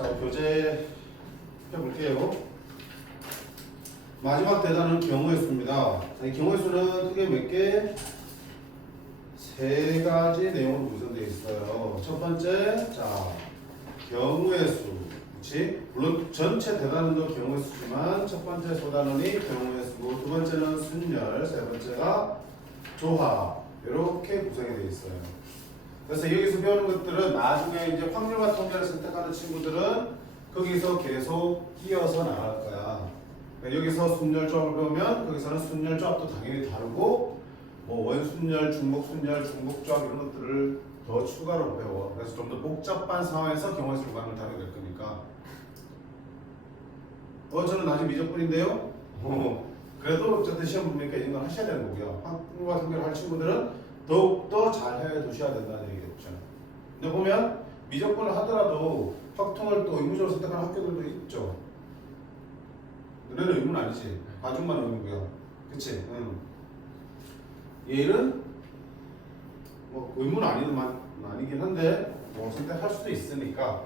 자, 교재 해볼게요. 마지막 대단은 경우의 수입니다. 이 경우의 수는 크게 몇 개? 세 가지 내용으로 구성되어 있어요. 첫 번째, 자, 경우의 수. 그렇지? 물론 전체 대단원도 경우의 수지만 첫 번째 소단원이 경우의 수고, 두 번째는 순열, 세 번째가 조합. 이렇게 구성이 되어 있어요. 그래서 여기서 배우는 것들은 나중에 이제 확률과 통계를 선택하는 친구들은 거기서 계속 이어서 나갈 거야. 그러니까 여기서 순열조합을 배우면 거기서는 순열조합도 당연히 다르고 뭐 원순열, 중복순열, 중복조합 이런 것들을 더 추가로 배워. 그래서 좀 더 복잡한 상황에서 경우의 수 구간을 다루게 될 거니까. 저는 아직 미적분인데요. 그래도 어쨌든 시험 보니까 이런 걸 하셔야 되는 거고요. 확률과 통계를 할 친구들은 더욱더 잘 해두셔야 된다는 얘기겠죠. 근데 보면 미적분을 하더라도 확통을 또 의무적으로 선택하는 학교들도 있죠. 너네는 의무는 아니지. 과중만 의무고요. 그치? 얘는 뭐 의무는 아니긴 한데 뭐 선택할 수도 있으니까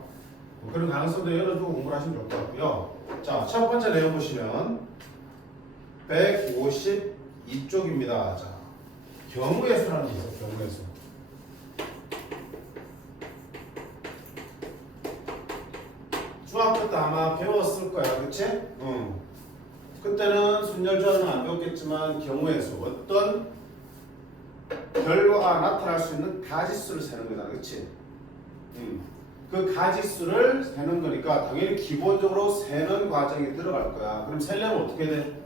뭐 그런 가능성도 열어두고 공부를 하시면 좋을 것 같고요. 자, 첫 번째 내용 보시면 152쪽입니다. 자, 경우의 수라는 게 있어요. 경우의 수. 중학교 때 아마 배웠을 거야. 그치? 그때는 순열조합은 안 배웠겠지만 경우의 수. 어떤 결과가 나타날 수 있는 가지수를 세는 거다. 그치? 그 가지수를 세는 거니까 당연히 기본적으로 세는 과정이 들어갈 거야. 그럼 세려면 어떻게 돼?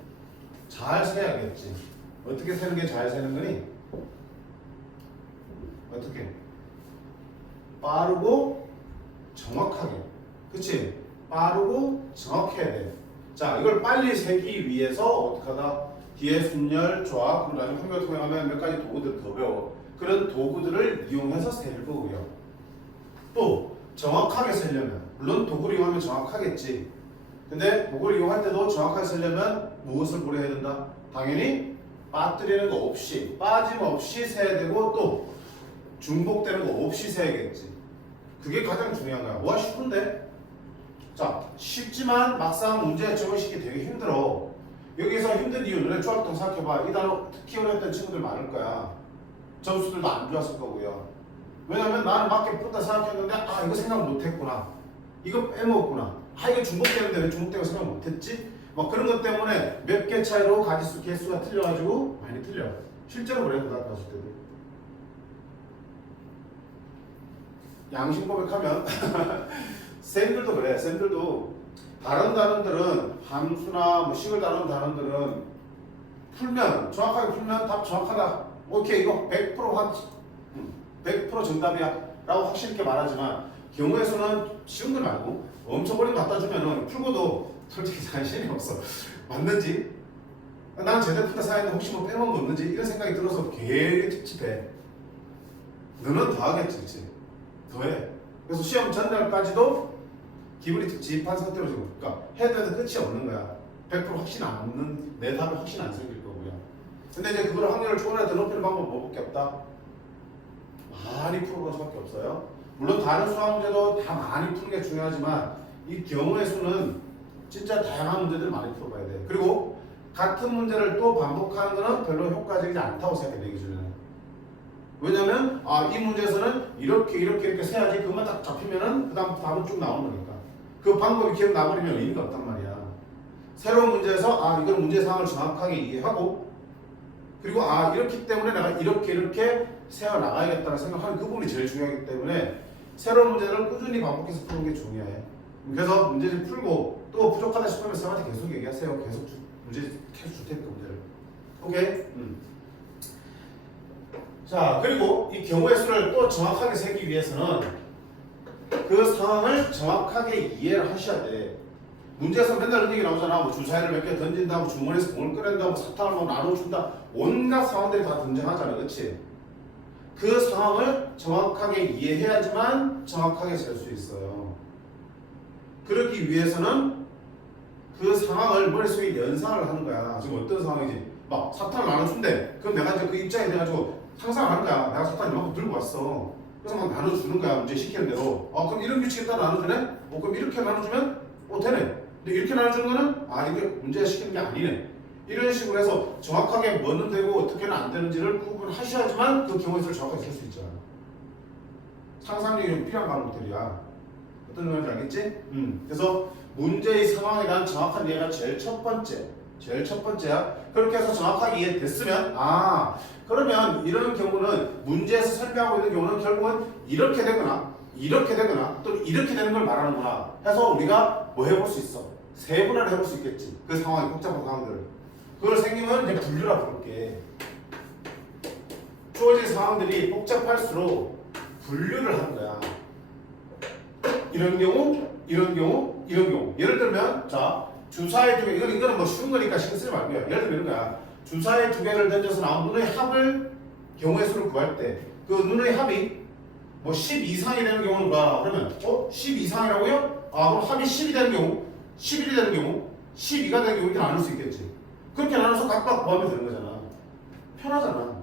잘 세야겠지. 어떻게 세는 게 잘 세는 거니? 어떻게? 빠르고 정확하게. 그치? 빠르고 정확해야 돼. 자, 이걸 빨리 세기 위해서 어떻게 하다? 뒤에 순열, 조합, 그리고 나중에 환경 통행하면 몇 가지 도구들 더 배워. 그런 도구들을 이용해서 세를 거고요. 또 정확하게 세려면, 물론 도구를 이용하면 정확하겠지. 근데 도구를 이용할 때도 정확하게 세려면 무엇을 고려해야 된다? 당연히 빠뜨리는 거 없이, 빠짐없이 세야 되고 또 중복되는 거 없이 세야겠지. 그게 가장 중요한 거야. 와, 쉽은데? 자, 쉽지만 막상 문제 적용시키기 되게 힘들어. 여기서 힘든 이유는 조합동 생각해봐. 이 단어 특히 어려웠던 친구들 많을 거야. 점수들도 안 좋았을 거고요. 왜냐면 나는 맞게 풀었다 생각했는데 아, 이거 생각 못했구나. 이거 빼먹었구나. 아, 이거 중복되는데 왜 중복되고 생각 못했지? 막 그런 것 때문에 몇 개 차이로 가지수 개수가 틀려가지고 많이 틀려. 실제로 그래요. 고등학교 갔을 때도. 양심 고백하면 쌤들도 그래. 쌤들도 다른 단원들은 함수나 뭐 식을 다루는 단원들은 풀면 정확하게 풀면 답 정확하다. 오케이, 이거 100% 정답이야 라고 확실 있게 말하지만 경우의 수는 쉬운 걸 말고 엄청 어려운 거 갖다 주면은 풀고도 솔직히 자신이 없어. 맞는지? 난 제대로 풀다 생각했는데 혹시 뭐 빼먹은 거 없는지 이런 생각이 들어서 되게 찝찝해. 너는 더 하겠지, 그치? 더해. 그래서 시험 전날까지도 기분이 찝찝한 상태로 지금, 그러니까 해야 되는 끝이 없는 거야. 100% 확신 안 없는, 내 답에 확신 안 생길 거고요. 근데 이제 그걸 확률을 초반에 더 높이는 방법은 뭐밖에 없다? 많이 풀어볼 수밖에 없어요. 물론 다른 수학 문제도 다 많이 푸는 게 중요하지만 이 경우의 수는 진짜 다양한 문제들을 많이 풀어봐야 돼. 그리고 같은 문제를 또 반복하는 거는 별로 효과적이지 않다고 생각해, 내 기준에는. 왜냐면 이 문제에서는 이렇게 세야지 그것만 딱 잡히면은 그 다음 답은 쭉 나오는 거니까. 그 방법이 기억나버리면 의미가 없단 말이야. 새로운 문제에서 이걸 문제 상황을 정확하게 이해하고 그리고 이렇기 때문에 내가 이렇게 세워나가야겠다는 생각하는 그 부분이 제일 중요하기 때문에 새로운 문제를 꾸준히 반복해서 푸는 게 중요해. 그래서 문제집 풀고 또 부족하다 싶으면 쌤한테 계속 얘기하세요. 계속 문제 계속 줄 테니까 문제를. 오케이? 자, 그리고 이 경우의 수를 또 정확하게 세기 위해서는 그 상황을 정확하게 이해를 하셔야 돼. 문제에서 맨날 그런 얘기 나오잖아. 뭐 주사위를 몇 개 던진다, 뭐 주머니에서 공을 꺼낸다, 뭐 사탕을 뭐 나눠준다. 온갖 상황들이 다 등장하잖아. 그치? 그 상황을 정확하게 이해해야지만 정확하게 셀 수 있어요. 그러기 위해서는 그 상황을 머릿속에 연상을 하는 거야. 지금 어떤 상황이지? 막 사탕을 나눠준대. 그럼 내가 이제 그 입장에 대해가지고 상상을 하는 거야. 내가 사탕 이만큼 들고 왔어. 그래서 막 나눠주는 거야. 문제 시키는 대로. 그럼 이런 규칙에 따라 나눠주네? 그럼 이렇게 나눠주면 되네. 근데 이렇게 나눠주는 거는 이게 문제 시키는 게 아니네. 이런 식으로 해서 정확하게 뭐는 되고 어떻게는 안 되는지를 구분하셔야지만 그 경우의 수를 정확하게 쓸 수 있잖아. 상상력이 필요한 과목들이야. 어떤 의미인지 알겠지? 그래서 문제의 상황에 대한 정확한 이해가 제일 첫 번째야. 그렇게 해서 정확하게 이해됐으면 그러면 이런 경우는 문제에서 설명하고 있는 경우는 결국은 이렇게 되거나 또는 이렇게 되는 걸 말하는구나 해서 우리가 뭐 해볼 수 있어? 세분화를 해볼 수 있겠지. 그 상황이 복잡한 상황들을. 그걸 생기면 이제 분류라 부를게. 주어진 상황들이 복잡할수록 분류를 하는 거야. 이런 경우. 예를 들면 주사의 두 개. 이거는 뭐 쉬운 거니까 신경 쓰지 말고요. 예를 들면 이런 거야. 주사의 두 개를 던져서 나온 눈의 합을 경우의 수를 구할 때 그 눈의 합이 뭐 10 이상이 되는 경우는 뭐야? 그러면 10 이상이라고요? 그럼 합이 10이 되는 경우, 11이 되는 경우, 12가 되는 경우 이렇게 나눌 수 있겠지. 그렇게 나눠서 각각 구하면 되는 거잖아. 편하잖아.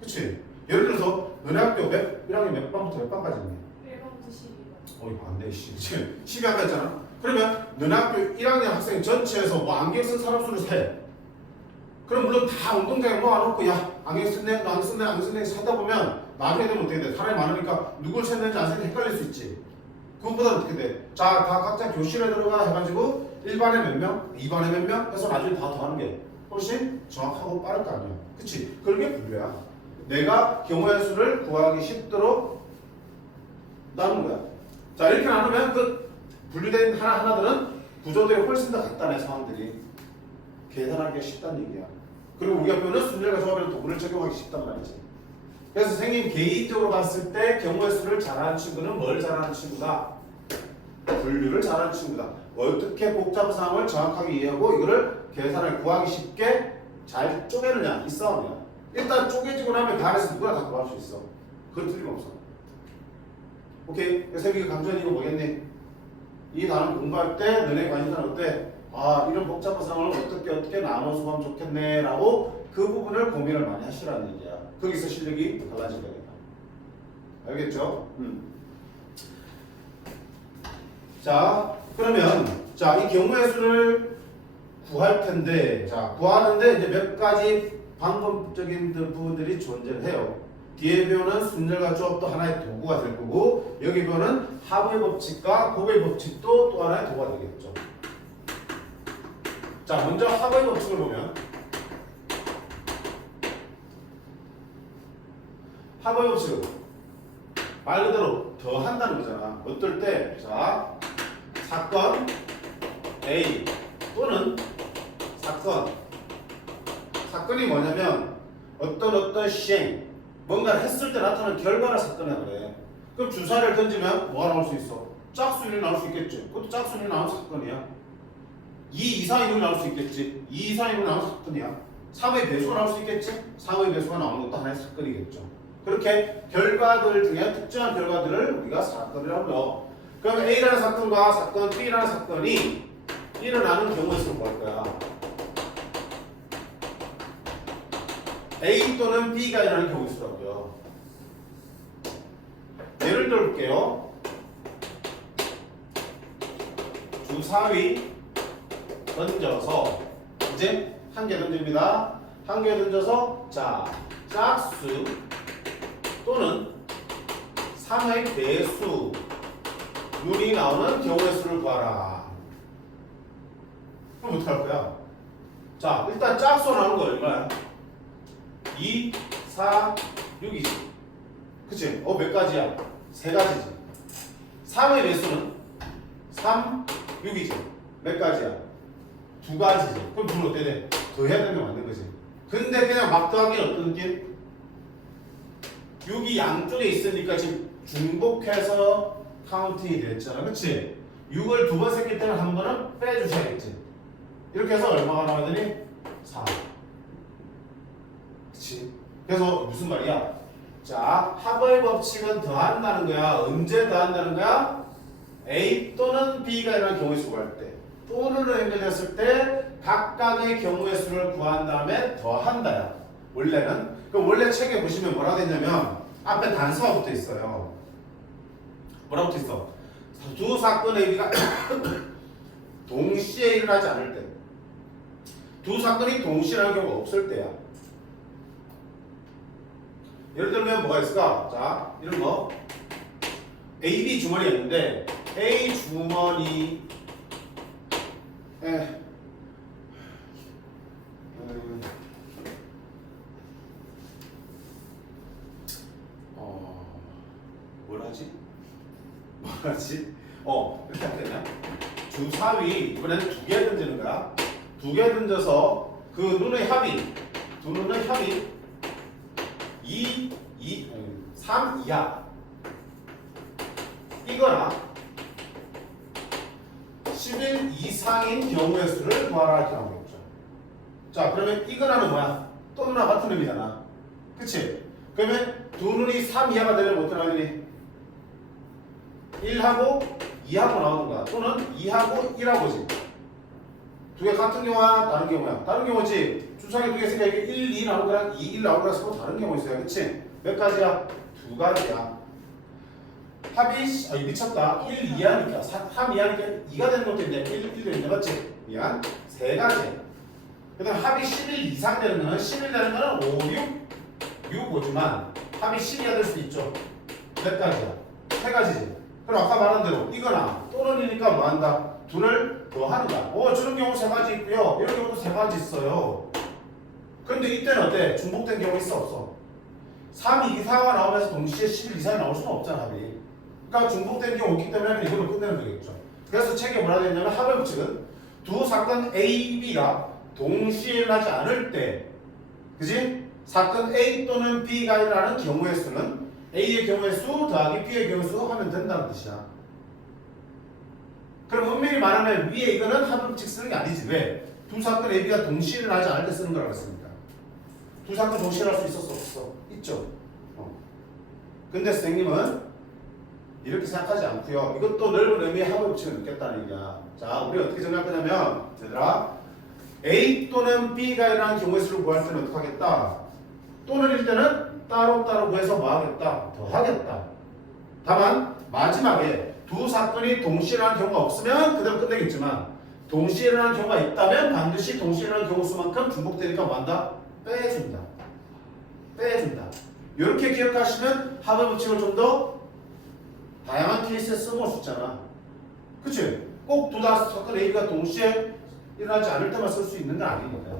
그치? 예를 들어서 너네 학교 1학년 몇 반부터 몇 반까지 있니? 1번부터 12번. 이거 안 돼, 지금 12학년 했잖아. 그러면 너네 학교 1학년 학생 전체에서 뭐 안경 쓴 사람 수를 세. 그럼 물론 다 운동장에 모아놓고 안경 쓴네, 안경 쓴네 세다 보면 나중에 되면 어떻게 돼? 사람이 많으니까 누굴 셌는지 안 셌는지 헷갈릴 수 있지. 그것보다 어떻게 돼? 다 각자 교실에 들어가 해가지고 1반에 몇 명, 2반에 몇 명 해서 나중에 다 더하는 게 훨씬 정확하고 빠를 거 아니야. 그치? 그게 분류야. 내가 경우의 수를 구하기 쉽도록 나눈 거야. 자, 이렇게 나누면 그 분류된 하나하나들은 구조들이 훨씬 더 간단해. 상황들이 계산하기가 쉽다는 얘기야. 그리고 우리가 배우는 순열과 조합이라는 도구를 적용하기 쉽단 말이지. 그래서 선생님 개인적으로 봤을 때 경우의 수를 잘하는 친구는 뭘 잘하는 친구다? 분류를 잘하는 친구다. 어떻게 복잡한 상황을 정확하게 이해하고 이거를 계산을 구하기 쉽게 잘 쪼개느냐, 이 싸움이야. 일단 쪼개지고 나면 그 안에서 누구나 다 구할 수 있어. 그건 틀림없어. 오케이? 그래서 이거 강조한 이거 뭐겠니? 이 단어 공부할 때 너네 관심사는 어때? 이런 복잡한 상황을 어떻게 나눠서 하면 좋겠네 라고 그 부분을 고민을 많이 하시라는 얘기야. 거기서 실력이 달라질 거니까. 알겠죠? 자, 그러면 이 경우의 수를 구할 텐데 구하는데 이제 몇 가지 방법적인 부분들이 존재를 해요. 뒤에 배우는 순열과 조합도 하나의 도구가 될 거고 여기 배우는 합의 법칙과 곱의 법칙도 또 하나의 도구가 되겠죠. 자, 먼저 합의 법칙을 보면 합의 법칙은 말 그대로 더 한다는 거잖아. 어떨 때 사건 A 또는 사건이 뭐냐면 어떤 시행 뭔가를 했을 때 나타나는 결과를 사건이라 그래. 그럼 주사를 던지면 뭐가 나올 수 있어? 짝수일이 나올 수 있겠지. 그것도 짝수일이 나오는 사건이야. 2 이상의 놈이 나올 수 있겠지. 2 이상의 놈이 나오는 사건이야. 3의 배수가 나올 수 있겠지. 3의 배수가 나오는 것도 하나의 사건이겠죠. 그렇게 결과들 중에 특정한 결과들을 우리가 사건이라고 해요. 그럼 A라는 사건과 사건 B라는 사건이 일어나는 경우의 수를 볼 거야. A 또는 B가 일어나는 경우의 수라고요. 예를 들어볼게요. 주사위 던져서 이제 한 개 던집니다. 한 개 던져서 짝수 또는 3의 배수 눈이 나오는 경우의 수를 구하라. 그럼 어떻게 할 거야? 일단 짝수가 나오는 거 얼마야? 2, 4, 6이지. 그치? 몇 가지야? 3가지지. 3의 배수는 3, 6이지. 몇 가지야? 2가지지. 그럼 둘 어때 돼? 더 해야 되는 게 맞는 거지. 근데 그냥 막 더하기는 어떤 느낌? 6이 양쪽에 있으니까 지금 중복해서 카운팅이 됐잖아. 그치? 6을 2번 셌기 때문에 한 번은 빼주셔야겠지. 이렇게 해서 얼마가 나와야 되니? 4. 그치? 그래서 무슨 말이야? 합의 법칙은 더한다는 거야. 언제 더한다는 거야? A 또는 B가 일어나는 경우의 수를 구할 때 또는으로 연결됐을 때 각각의 경우의 수를 구한 다음에 더한다야. 원래는. 그럼 원래 책에 보시면 뭐라고 됐냐면 앞에 단수가 붙어 있어요. 뭐라고 붙어 있어? 두 사건 A가 동시에 일어나지 않을 때. 두 사건이 동시에 일어나는 경우가 없을 때야. 예를 들면 뭐가 있을까? 자, 이런 거. A, B 주머니가 있는데 A 주머니에 뭐라지? 이렇게 하면 되냐? 주사위 이번에는 두 개 던지는 거야. 두 개 던져서 그 눈의 합이 두 눈의 합이 3 이하 이거나 11 이상인 경우의 수를 구하라 이렇게 나오겠죠. 자, 그러면 이거나는 뭐야? 또 누나 같은 의미잖아. 그치? 그러면 두 눈이 3 이하가 되려면 어떻게 나오니? 1하고 2하고 나오는가? 또는 2하고 1하고지. 두 개 같은 경우야? 다른 경우야? 다른 경우지. 주사위 두 개 있으니까 이게 1, 2 나오는 거랑 2, 1 나오는 거랑 서로 다른 경우 있어요. 그치? 몇 가지야? 두 가지야. 합이 미쳤다. 1 이하니까 3 이하니까 2가 되는 것도 있네. 1도 있네. 맞지? 미안. 세 가지. 그 다음 합이 11 이상 되는 거는 11 되는 거는 5, 6, 5지만 합이 12가 될 수도 있죠. 몇 가지야? 세 가지지. 그럼 아까 말한 대로 이거나 또는이니까 뭐 한다? 둘을 더 하는 거야. 저런 경우 세 가지 있고요. 이런 경우도 세 가지 있어요. 근데 이때는 어때? 중복된 경우 있어 없어? 3 이상가 나오면서 동시에 11 이상이 나올 수는 없잖아 합이. 그러니까 중복된 경우 없기 때문에 이걸로 끝내는 거겠죠. 그래서 책에 뭐라 되어 있냐면 합의 법칙은 두 사건 A, B가 동시에 일어나지 않을 때, 그지? 사건 A 또는 B가 일어나는 경우의 수는 A의 경우의 수 더하기 B의 경우의 수 하면 된다는 뜻이야. 그럼 엄밀히 말하면 위에 이거는 합의 법칙 쓰는 게 아니지. 왜? 두 사건 A, B가 동시에 일어나지 않을 때 쓰는 거라고 했으니까. 두 사건 동시에 일어날 수 있었어 없어? 있죠. 근데 선생님은 이렇게 생각하지 않고요. 이것도 넓은 의미의 합의 법칙을 느꼈다는 얘기야. 자, 우리 어떻게 정리할 거냐면, 얘들아, A 또는 B가 일어나는 경우의 수를 구할 때는 어떻게 하겠다? 또는일 때는 따로따로 구해서 뭐 하겠다? 더 하겠다. 다만 마지막에 두 사건이 동시에 일어나는 경우가 없으면 그대로 끝내겠지만 동시에 일어나는 경우가 있다면 반드시 동시에 일어나는 경우 수만큼 중복되니까 뭐 한다? 빼준다. 이렇게 기억하시면 합의 법칙을 좀 더 다양한 케이스에 써볼 수 있잖아. 그치? 꼭 두 사건 A가 동시에 일어나지 않을 때만 쓸 수 있는 건 아니거든.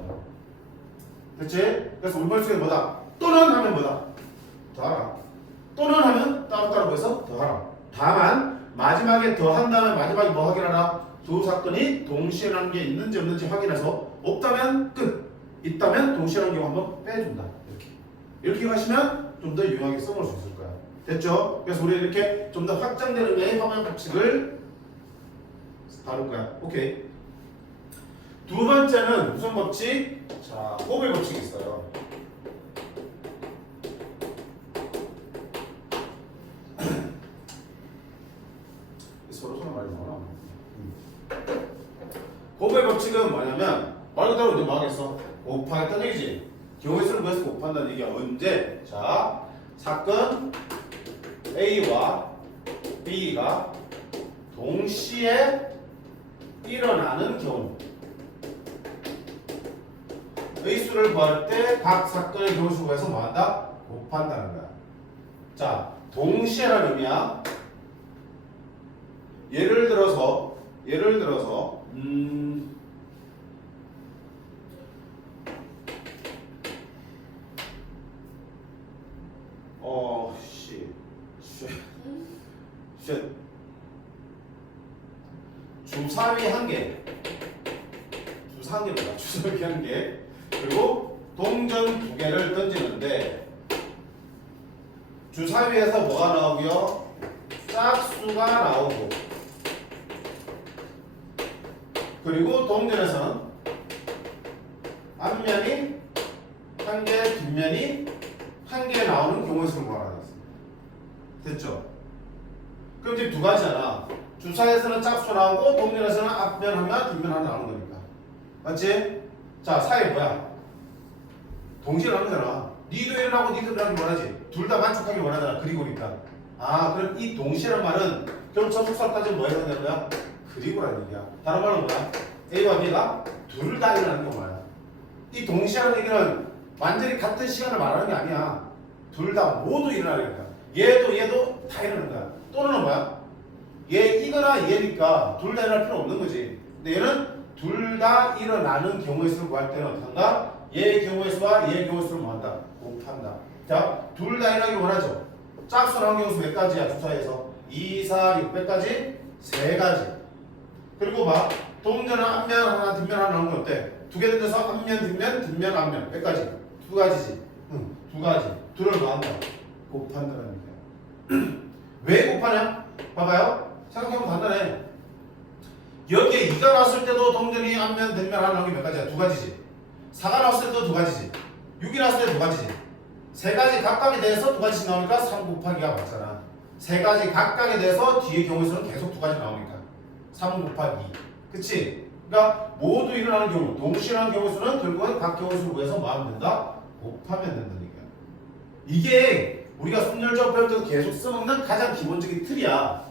그치? 그래서 우리 머릿속에 뭐다? 또는 하면 뭐다? 더하라. 또는 하면 따로따로 해서 더하라. 다만 마지막에 더한 다음에 마지막에 뭐 확인하라? 두 사건이 동시에 일어나는 게 있는지 없는지 확인해서 없다면 끝, 있다면 동시에 일어나는 경우 한번 빼준다. 이렇게 하시면 좀 더 유용하게 써볼 수 있을 거야. 됐죠? 그래서 우리 이렇게 좀 더 확장된 의미의 합의 법칙을 다룰 거야. 오케이. 두 번째는 무슨 법칙? 자, 곱의 법칙이 있어요. 서로 많이 나오나? 곱의 법칙은 뭐냐면 말 그대로 이제 뭐 하겠어? 곱하겠다는 얘기지. 경우의 수를 구해서 곱한다는 얘기야. 언제? 자, 사건 A와 B가 동시에 일어나는 경우 의 수를 구할 때 각 사건의 경우 수를 구해서 뭐 한다? 곱한다는 거야. 자, 동시에라는 의미야. 예를 들어서 주사위 한 개, 주사위 한 개, 그리고 동전 두 개를 던지는데 주사위에서 뭐가 나오고요? 짝수가 나오고, 그리고 동전에서는 앞면이 한 개, 뒷면이 한 개 나오는 경우의 수를 구하라 했습니다. 됐죠? 그럼 지금 두 가지잖아. 주사에서는 짝수 나오고 동전에서는 앞면 하나, 뒷면 하나 나오는 거니까. 맞지? 자, 사이 뭐야? 동시에 나오는 거잖아. 니도 일어나고 니도 일어나기 말하지. 둘 다 만족하길 원하잖아. 그리고니까. 아, 그럼 이 동시라는 말은 결국 접속사 따지면 뭐 해야 되는 거야? 그리고라는 얘기야. 다른 말로 뭐야? A와 B가 둘 다 일어나는 게 뭐야? 이 동시라는 얘기는 완전히 같은 시간을 말하는 게 아니야. 둘 다 모두 일어나는 거야. 얘도 다 일어나는 거야. 또는 뭐야? 얘 이거나 얘니까 둘 다 일어날 필요 없는 거지. 근데 얘는 둘 다 일어나는 경우의 수를 구할 때는 어떻게 한다? 얘의 경우의 수와 얘의 경우의 수를 뭐한다? 곱한다. 자, 둘 다 일어나기 원하죠. 짝수 나온 경우 수 몇 가지야? 주사에서 2, 4, 6, 100가지? 3가지. 그리고 막 동전은 앞면 하나, 뒷면 하나 나온 게 어때? 두 개 던져서 앞면, 뒷면, 앞면. 몇 가지? 2가지지. 응, 2가지. 둘을 뭐 한다? 곱한다는 얘기야. 왜 곱하냐? 봐봐요. 생각해보면 간단해. 여기에 2가 나왔을 때도 동전이 앞면, 뒷면 하나 나온 게 몇 가지야? 2가지지. 4가 나왔을 때도 2가지지. 6이 나왔을 때도 2가지지. 3가지 각각에 대해서 2가지씩 나오니까 3 곱하기가 맞잖아. 3가지 각각에 대해서 뒤에 경우의 수는 계속 2가지 나오니까 3 곱하기 2. 그치? 그러니까 모두 일어나는 경우, 동시에 일어나는 경우의 수는 결국은 각 경우의 수를 구해서 뭐 하면 된다? 곱하면 된다는 얘기야. 이게 우리가 순열조합 배울 때도 계속 써먹는 가장 기본적인 틀이야.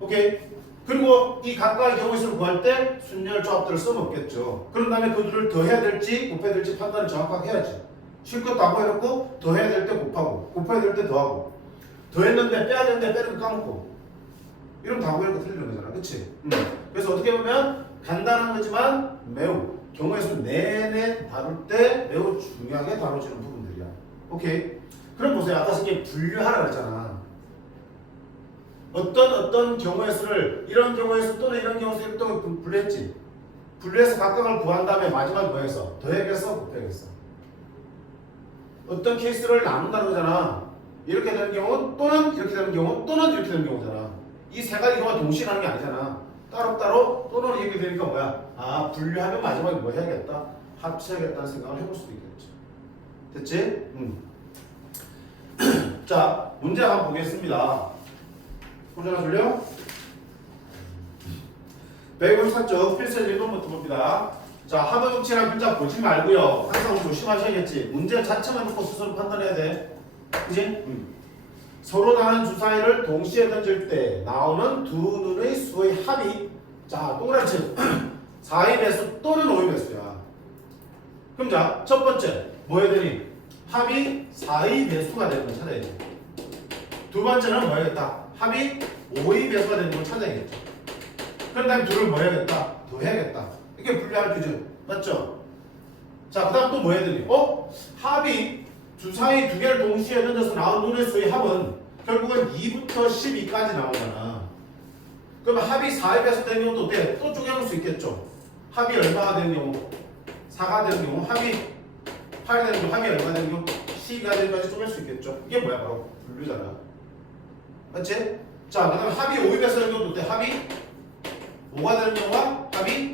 오케이? 그리고 이 각각의 경우의 수를 구할 때 순열조합들을 써먹겠죠. 그런 다음에 그들을 더해야 될지 곱해야 될지 판단을 정확하게 해야지. 쉴 것도 안 보여놓고 더해야 될 때 곱하고 곱해야 될 때 더하고 더했는데 빼야 되는데 빼는 거 까먹고 이러면 다 보이는 거 틀리는 거잖아. 그치? 그래서 어떻게 보면 간단한 거지만 매우 경우의 수 내내 다룰 때 매우 중요하게 다뤄지는 부분들이야. 오케이? 그럼 보세요. 아까 선생님이 분류하라 그랬잖아. 어떤 경우의 수를 이런 경우의 수 또는 이런 경우의 수를 또 분류했지. 분류해서 각각을 구한 다음에 마지막에 뭐 했어? 더해야겠어? 곱해야겠어? 어떤 케이스를 나눈다는 거잖아. 이렇게 되는 경우 또는 이렇게 되는 경우 또는 이렇게 되는 경우잖아. 이 세 가지 경우가 동시에 나는 게 아니잖아. 따로따로 또는 이렇게 되니까 뭐야? 아, 분류하면 마지막에 뭐 해야겠다? 합쳐야겠다는 생각을 해볼 수도 있겠지. 됐지? 자, 문제 한번 보겠습니다. 혼자나 줄려? 154쪽 필수 1번부터 봅니다. 자, 합의법칙이라는 글자 보지 말고요. 항상 조심하셔야겠지. 문제 자체만 놓고 스스로 판단해야 돼. 그지? 서로 다른 주사위를 동시에 던질 때 나오는 두 눈의 수의 합이 자, 동그랗지? 4의 배수 또는 5의 배수야. 그럼 자, 첫 번째 뭐 해야 되니? 합이 4의 배수가 되는 걸 찾아야 돼. 두 번째는 뭐 해야겠다? 합이 5의 배수가 되는 걸 찾아야겠죠. 그런 다음에 둘을 뭐 해야겠다? 더 해야겠다. 이게 분류할 기준. 맞죠? 자, 그 다음 또 뭐 해야 되니? 합이 주사위 두 개를 동시에 던져서 나온 눈의 수의 합은 결국은 2부터 12까지 나오잖아. 그러면 합이 4의 배수 되는 경우도 어때? 또 쪼개볼 수 있겠죠. 합이 얼마가 되는 경우? 4가 되는 경우, 합이 8이 되는 경우, 합이 얼마가 되는 경우? 12가 되는 까지 쪼갤 수 있겠죠. 이게 뭐야? 바로 분류잖아. 맞지? 자, 그 다음에 합이 5의 배수 되는 경우도 어때? 합이 5가 되는 경우와 합이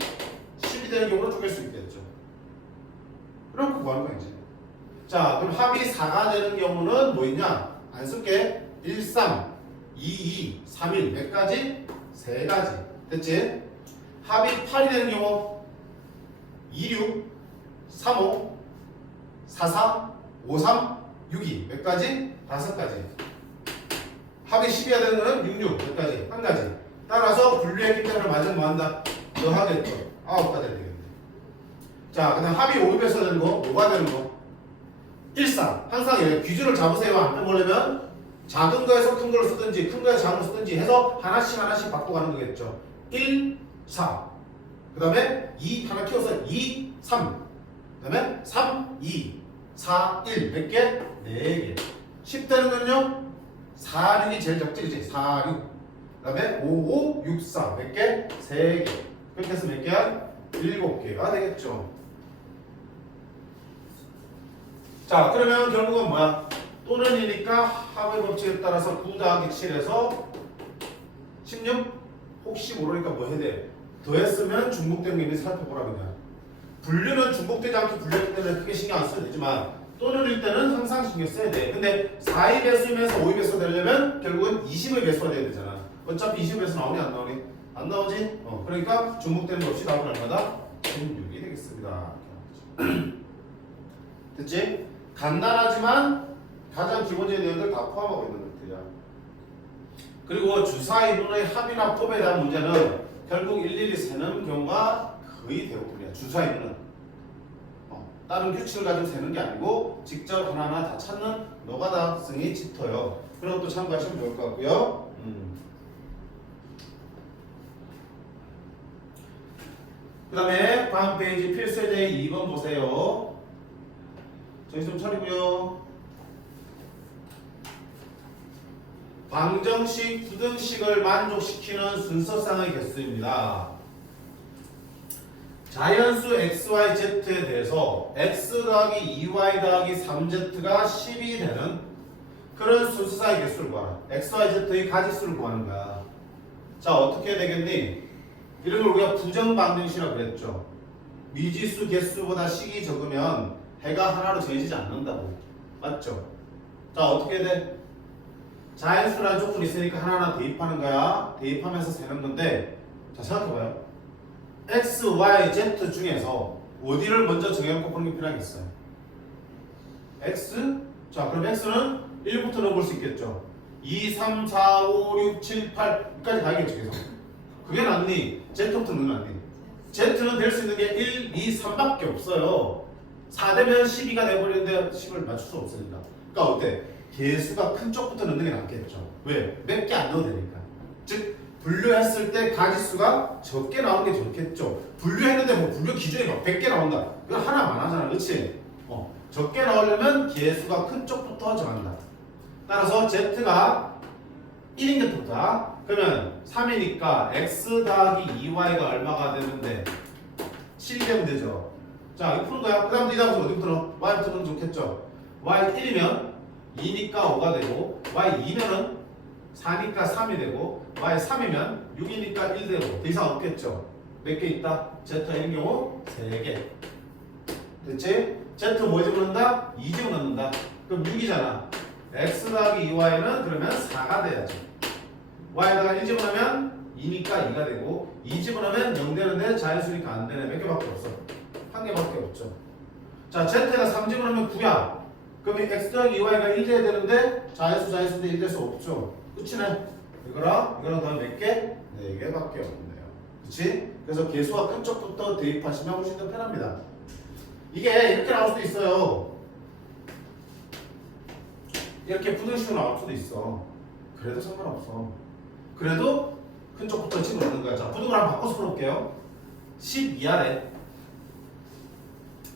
10이 되는 경우로 쪼갤 수 있겠죠. 그럼 그거 하는 거야 이제. 자, 그럼 합이 4가 되는 경우는 뭐 있냐? 안 쓸게. 1, 3, 2, 2, 3, 1 몇 가지? 3가지. 됐지? 합이 8이 되는 경우 2, 6, 3, 5, 4, 4, 5, 3, 6이 몇 가지? 5가지. 합이 10이야 되는 거는 6, 6 몇 가지? 1가지. 따라서 분류했기 때문에 맞으면 뭐 한다? 더 하겠죠. 9가 되겠네. 자, 그 다음 합이 5의 배수가 되는 거, 5가 되는 거. 1, 4. 항상 기준을 잡으세요. 안 빼보려면 작은 거에서 큰 걸 쓰든지 큰 거에서 작은 걸 쓰든지 해서 하나씩 바꿔가는 거겠죠. 1, 4. 그 다음에 2 하나 키워서 2, 3. 그 다음에 3, 2, 4, 1. 몇 개? 4개. 10 되는 건요? 4, 6이 제일 적지, 그치? 4, 6. 그 다음에 5, 5, 6, 4. 몇 개? 3개. 그렇게 해서 몇 개야? 7개가 되겠죠. 자, 그러면 결국은 뭐야? 또는이니까 합의 법칙에 따라서 9 더하기 7에서 16? 혹시 모르니까 뭐 해야 돼? 더했으면 중복된 게 있는지 살펴보라 그냥. 분류는 중복되지 않게 분류했기 때문에 크게 신경 안 써도 되지만 또는일 때는 항상 신경 써야 돼. 근데 4의 배수이면서 5의 배수가 되려면 결국은 20의 배수가 돼야 되잖아. 어차피 20의 배수 나오니 안 나오니? 안 나오지? 그러니까 중복되는 거 없이 답은 얼마다? 16이 되겠습니다. 됐지? 간단하지만 가장 기본적인 내용들 다 포함하고 있는 것들이야. 그리고 주사 이론의 합이나 법에 대한 문제는 결국 일일이 세는 경우가 거의 대부분이야. 주사 이론은 다른 규칙을 가지고 세는 게 아니고 직접 하나하나 다 찾는 노가다성이 짙어요. 그런 것도 참고하시면 좋을 것 같고요. 그 다음에 다음 페이지 필수제 2번 보세요. 정신 좀 차리고요. 방정식, 부등식을 만족시키는 순서상의 개수입니다. 자연수 xy, z에 대해서 x 더하기 2y 더하기 3z가 10이 되는 그런 순서상의 개수를 구하라. xy, z의 가지수를 구하는 거야. 자, 어떻게 되겠니? 이런 걸 우리가 부정방정식이라고 그랬죠. 미지수 개수보다 식이 적으면 해가 하나로 정해지지 않는다고. 맞죠? 자, 어떻게 돼? 자연수라는 조건이 있으니까 하나하나 대입하는 거야. 대입하면서 세는 건데, 자, 생각해봐요. x, y, z 중에서 어디를 먼저 정해놓고 푸는 게 필요하겠어요? x? 자, 그럼 x는 1부터 넣어볼 수 있겠죠. 2, 3, 4, 5, 6, 7, 8까지 가야겠죠, 계속. 그게 낫니? z부터 넣으면 안 돼. z는 될 수 있는 게 1, 2, 3밖에 없어요. 4 되면 12가 돼버리는데 10을 맞출 수 없으니까. 그러니까 어때? 개수가 큰 쪽부터 넣는 게 낫겠죠. 왜? 몇 개 안 넣어도 되니까. 즉 분류했을 때 가지수가 적게 나오는 게 좋겠죠. 분류했는데 뭐 분류 기준이 막 100개 나온다. 그건 하나만 하잖아. 그렇지? 적게 나오려면 개수가 큰 쪽부터 정한다. 따라서 z가 1인 게 좋다. 그러면 3이니까 x 더하기 2y가 얼마가 되는데 7이 되면 되죠. 자, 이거 푸는 거야. 그 다음 이 다음부터 어디부터 넣어? y부터 넣으면 좋겠죠. y 1이면 2니까 5가 되고 y 2면은 4니까 3이 되고 y 3이면 6이니까 1 되고 더 이상 없겠죠. 몇 개 있다? z가 있는 경우 3개. 됐지? z 뭐 집어넣는다? 2 집어넣는다. 그럼 6이잖아. x 더하기 2y는 그러면 4가 돼야죠. y에다가 1 집어넣으면 2니까 2가 되고 2 집어넣으면 0 되는데 자연수니까 안 되네. 몇 개밖에 없어? 한 개밖에 없죠. 자, z에다 3 집어넣으면 9야. 그럼 x 더하기 2y가 1 돼야 되는데 자연수인데 1 될 수 없죠. 끝이네. 이거랑 더하면 몇 개? 4개밖에 없네요. 그치? 그래서 개수가 큰 쪽부터 대입하시면 훨씬 더 편합니다. 이게 이렇게 나올 수도 있어요. 이렇게 부등식으로 나올 수도 있어. 그래도 상관없어. 그래도 큰 쪽부터 집어넣는 거야. 자, 부등을 한번 바꿔서 풀어볼게요. 10 이하래.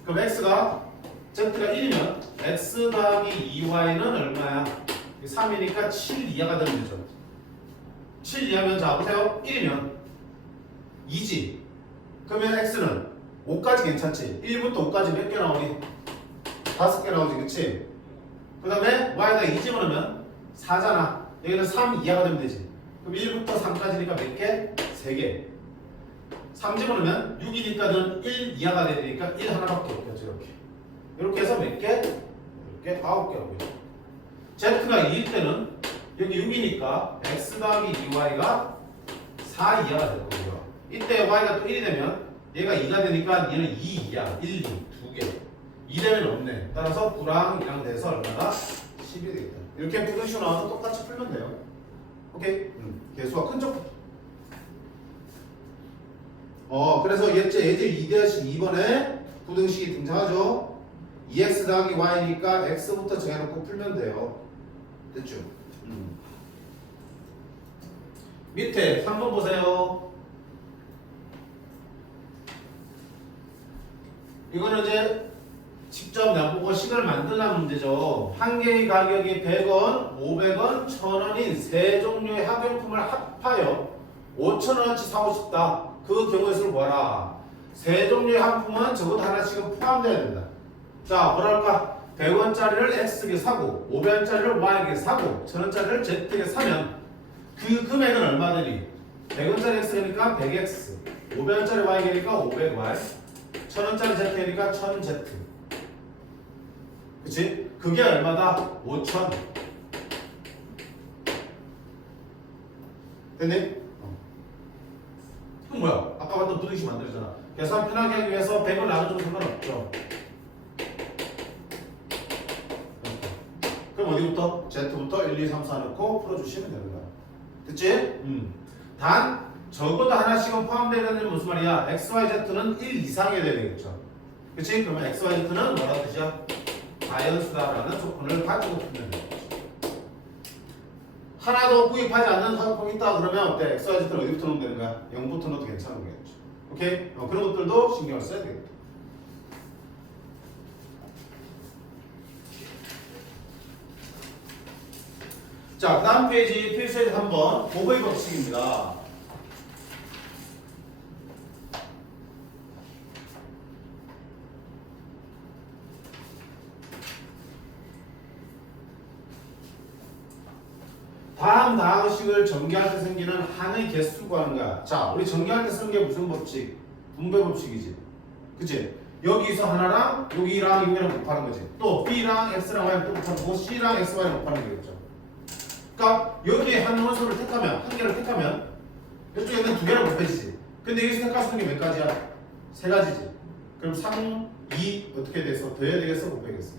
그럼 x가 z가 1이면 x 더하기 2y는 얼마야? 3이니까 7 이하가 되면 되죠. 7 이하면 자 보세요. 1이면 2지. 그러면 x는 5까지 괜찮지? 1부터 5까지 몇 개 나오니? 5개 나오지, 그치? 그 다음에 y에다 2 집어넣으면 4잖아. 여기는 3 이하가 되면 되지. 그럼 1부터 3까지니까 몇 개? 3개. 3 집어넣으면 6이니까는 1 이하가 되니까 1 하나밖에 없겠죠. 이렇게 해서 몇 개? 이렇게 9개라고요. z가 2일 때는 여기 6이니까 x 더하기 2y가 4 이하가 될 거고요. 이때 y가 또 1이 되면 얘가 2가 되니까 얘는 2 이하, 1, 2, 2개. 2 되면 없네. 따라서 9랑 2랑 돼서 얼마나? 10이 되겠다. 이렇게 부등식으로 나와서 똑같이 풀면 돼요. 오케이? 개수가 큰 쪽부터. 그래서 예제 2-2번에 부등식이 등장하죠. 2x 더하기 y니까 x부터 정해놓고 풀면 돼요. 됐죠? 밑에 3번 보세요. 이거는 이제 직접 나보고 식을 만들라는 문제죠. 한 개의 가격이 100원, 500원, 1000원인 세 종류의 학용품을 합하여 5,000원어치 사고 싶다. 그 경우의 수를 구하라. 세 종류의 상품은 적어도 하나씩은 포함되어야 된다. 자, 뭐랄까? 100원짜리를 X에게 사고 500원짜리를 Y에게 사고 1000원짜리를 Z에게 사면 그 금액은 얼마 되니? 100원짜리 X니까 100X 500원짜리 Y니까 500Y 1000원짜리 Z니까 1000Z. 그치? 그게 얼마다? 5000. 됐니? 그럼 뭐야? 아까 봤던 부등식 만들었잖아. 계산 편하게 하기 위해서 100을 나눠줘도 상관없죠. 그럼 1, 2, 3, 4 넣고 풀어주시면 되는 거야. 됐지? 단 적어도 하나씩은 포함되어 있는 무슨 말이야? x, y, z는 1 이상이 돼야 되겠죠. 그치? 그러면 x, y, z는 뭐라 뜻이야? 자연수다라는 조건을 가지고 풀면 되겠죠. 하나도 구입하지 않는 화학품이 있다 그러면 어때? x, y, z는 어디부터 넣으면 되는 거야? 0부터 넣어도 괜찮은 거겠죠. 오케이? 그런 것들도 신경을 써야 되겠다. 자, 그 다음 페이지 필수에서 한번 곱의 법칙입니다. 다음 다항식을 전개할 때 생기는 항의 개수 구하는 거야. 자, 우리 전개할 때 쓰는 게 무슨 법칙? 분배 법칙이지. 그치? 여기서 하나랑 여기랑 여기랑 곱하는 거지. 또 B랑 X랑 Y랑 또 곱하는 거고 C랑 X, Y랑 곱하는 거겠죠. 그러니까 여기에 한 원소를 택하면, 한 개를 택하면 이쪽에 있는 두 개를 곱해지지. 근데 여기서 택할 수 있는 게 몇 가지야? 세 가지지. 그럼 3, 2 어떻게 돼서 더해야 되겠어? 곱해야겠어?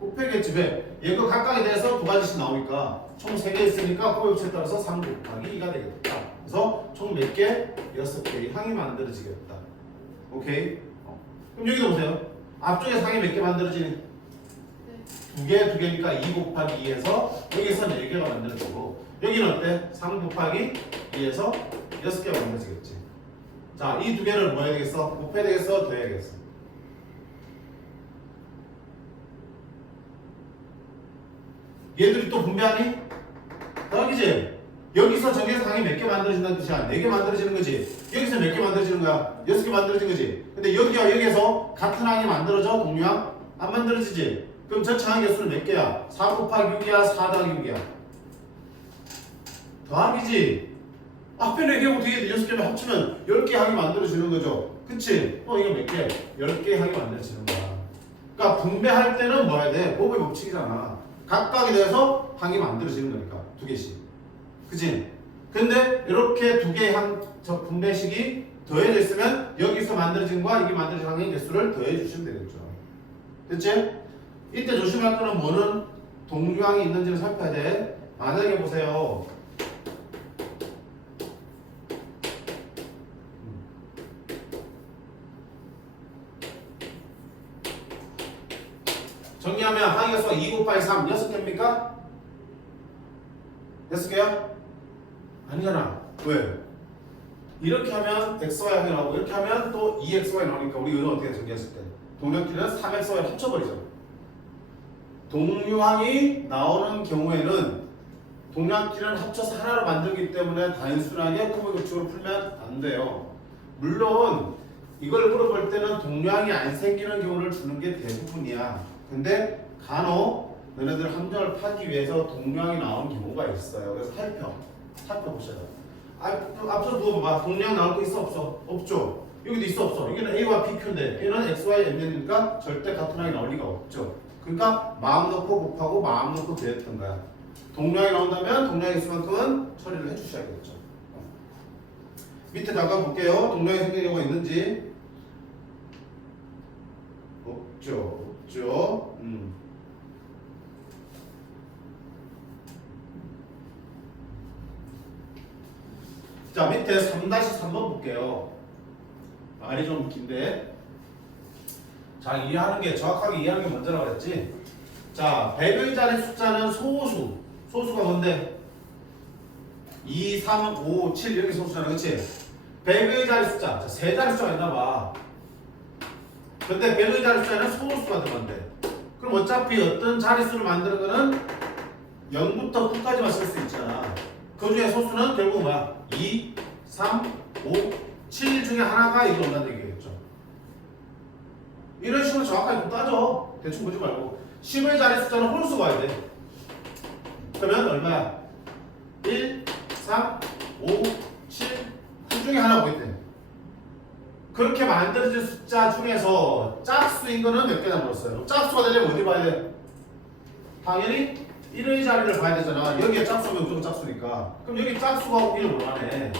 곱해야겠지. 왜? 얘가 각각에 대해서 두 가지씩 나오니까 총 3개 있으니까 곱의 법칙에 따라서 3 곱하기 2가 되겠다. 그래서 총 몇 개? 6개의 항이 만들어지겠다. 오케이? 그럼 여기도 보세요. 앞쪽에 항이 몇 개 만들어지니? 두 개니까 2 곱하기 2에서 여기서 4개가 만들어지고 여기는 어때? 3 곱하기 2에서 6개가 만들어지겠지. 자, 이 두 개를 뭐 해야 되겠어? 곱해야 되겠어? 더해야 되겠어? 얘들이 또 분배하니? 더하기지? 여기서 저기에서 항이 몇 개 만들어진다는 뜻이야? 4개 만들어지는 거지. 여기서 몇 개 만들어지는 거야? 6개 만들어진 거지. 근데 여기와 여기에서 같은 항이 만들어져? 동류항? 안 만들어지지? 그럼 전체 항의 개수는 몇 개야? 4 곱하기 6이야? 4 더하기 6이야? 더하기지? 앞에 4개하고 뒤에 6개를 합치면 10개 항이 만들어지는 거죠. 그치? 이거 몇 개? 10개 항이 만들어지는 거야. 그러니까 분배할 때는 뭐 해야 돼? 곱의 법칙이잖아. 각각에 대해서 항이 만들어지는 거니까 두 개씩. 그치? 근데 이렇게 두 개의 저 분배식이 더해져 있으면 여기서 만들어진 거와 이게 만들어진 항의 개수를 더해 주시면 되겠죠. 됐지? 이때 조심할 거는 뭐는 동류항이 있는지를 살펴야 돼. 만약에 보세요. 정리하면 항의 개수가 2 곱하기 3 6개입니까? 6개야? 아니잖아. 왜? 이렇게 하면 XY 항이 나오고 이렇게 하면 또 2XY 나오니까 우리 이건 어떻게 정리했을 때? 동력끼리는 3XY를 합쳐버리죠. 동류항이 나오는 경우에는 동량끼리는 합쳐서 하나로 만들기 때문에 단순하게 곱의 법칙으로 풀면 안 돼요. 물론 이걸 물어볼 때는 동류항이 안 생기는 경우를 주는 게 대부분이야. 근데 간혹 너네들 함정을 파기 위해서 동류항이 나오는 경우가 있어요. 그래서 살펴보셔야 돼요. 앞서 누워봐봐. 동류항 나올 거 있어 없어? 없죠. 여기도 있어 없어? 여기는 A와 PQ인데 A는 X, Y, M이니까 절대 같은 항이 나올 리가 없죠. 그러니까 마음 놓고 곱하고 마음 놓고 더했던 거야. 동량이 나온다면 동량의 수만큼은 처리를 해주셔야겠죠. 밑에 잠깐 볼게요. 동량이 생기는 경우가 있는지. 없죠. 자, 밑에 3-3번 볼게요. 말이 좀 긴데. 자, 정확하게 이해하는 게 먼저라고 그랬지. 자, 100의 자리 숫자는 소수가 뭔데? 2, 3, 5, 7 이렇게 소수잖아, 그치? 100의 자리 숫자, 자, 세 자리 숫자가 있나봐. 근데 100의 자리 숫자는 소수가 들어간대. 그럼 어차피 어떤 자릿수를 만드는 거는 0부터 9까지만 쓸 수 있잖아. 그 중에 소수는 결국 뭐야? 2, 3, 5, 7 중에 하나가 이거 온다는 얘기겠죠. 이런 식으로 정확하게 좀 따져. 대충 보지 말고. 10의 자리 숫자는 홀수 봐야 돼. 그러면 얼마야? 1, 3, 5, 7, 9 중에 하나 보겠대. 그렇게 만들어진 숫자 중에서 짝수인 거는 몇 개나 물었어요? 짝수가 되려면 어디 봐야 돼? 당연히 1의 자리를 봐야 되잖아. 여기에 짝수면 무조건 짝수니까. 그럼 여기 짝수가 1을 올라가네.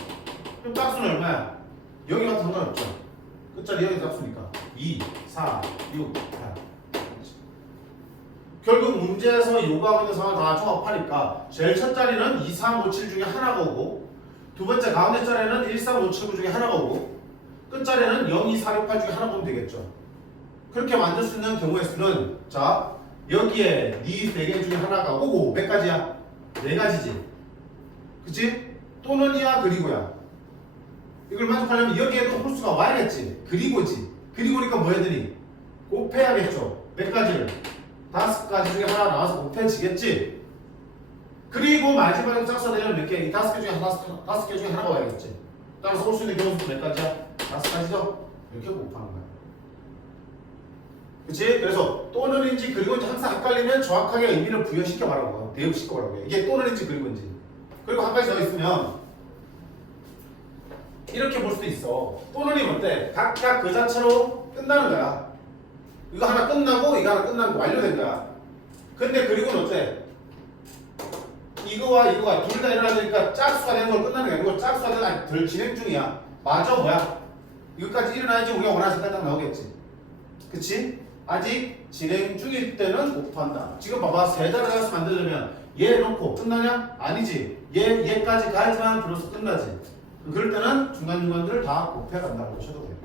그럼 짝수는 얼마야? 여기 같은 상관없죠. 끝자리 여기 짝수니까 2, 4, 6, 8. 결국 문제에서 요구하고 있는 상황을 다 종합하니까 제일 첫 자리는 2, 3, 5, 7 중에 하나가 오고 두 번째 가운데 자리는 1, 3, 5, 7, 9 중에 하나가 오고 끝 자리는 0, 2, 4, 6, 8 중에 하나 보면 되겠죠. 그렇게 만들 수 있는 경우의 수는 자 여기에 네 4개 중에 하나가 오고 몇 가지야? 4가지지. 그치? 또는 이야 그리고야. 이걸 만족하려면 여기에도 홀수가 와야겠지. 그리고지. 그리고니까 뭐 해야 되니? 곱해야겠죠. 몇 가지를? 5가지 중에 하나 나와서 곱해지겠지. 그리고 마지막에 짝수되려면 몇 개? 이 5개 중에 하나, 5개 중에 하나가 와야겠지. 따라서 올 수 있는 경우수 몇 가지야? 5가지죠? 이렇게 곱하는 거야. 그치? 그래서 또는인지 그리고인지 항상 헷갈리면 정확하게 의미를 부여시켜 말하고 대입시켜 말하고 이게 또는인지 그리고인지. 그리고 한 가지 더 있으면 이렇게 볼 수도 있어. 또는이 뭔데? 각각 그 자체로 끝나는 거야. 이거 하나 끝나고 이거 하나 끝나는 거 완료된 거야. 근데 그리고는 어때? 이거와 이거가 둘 다 일어나니까 짝수가 되는 걸 끝나는 게 아니고 짝수가 되는 덜 진행 중이야. 맞아 뭐야? 이것까지 일어나야지 우리가 원하는 색깔 딱 나오겠지. 그치? 아직 진행 중일 때는 곱한다. 지금 봐봐 세 자리 짝수 만들려면 얘 놓고 끝나냐? 아니지. 얘까지 가야지만 비로소 끝나지. 그럴 때는 중간중간들을 다 곱해간다고 보셔도 돼요.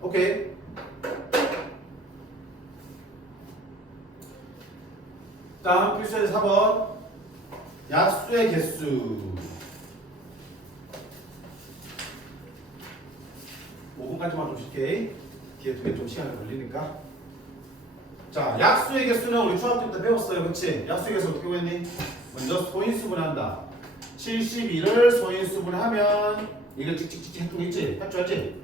오케이. 다음 필수의 4번 약수의 개수 5분까지만 좀 쉽게 뒤에 두 개 좀 시간이 걸리니까. 자, 약수의 개수는 우리 중학교 때 배웠어요. 그치? 약수의 개수 어떻게 구했니? 먼저 소인수분한다. 72를 소인수분하면 이거 찍찍찍 했던 거 있지? 할 줄 알지?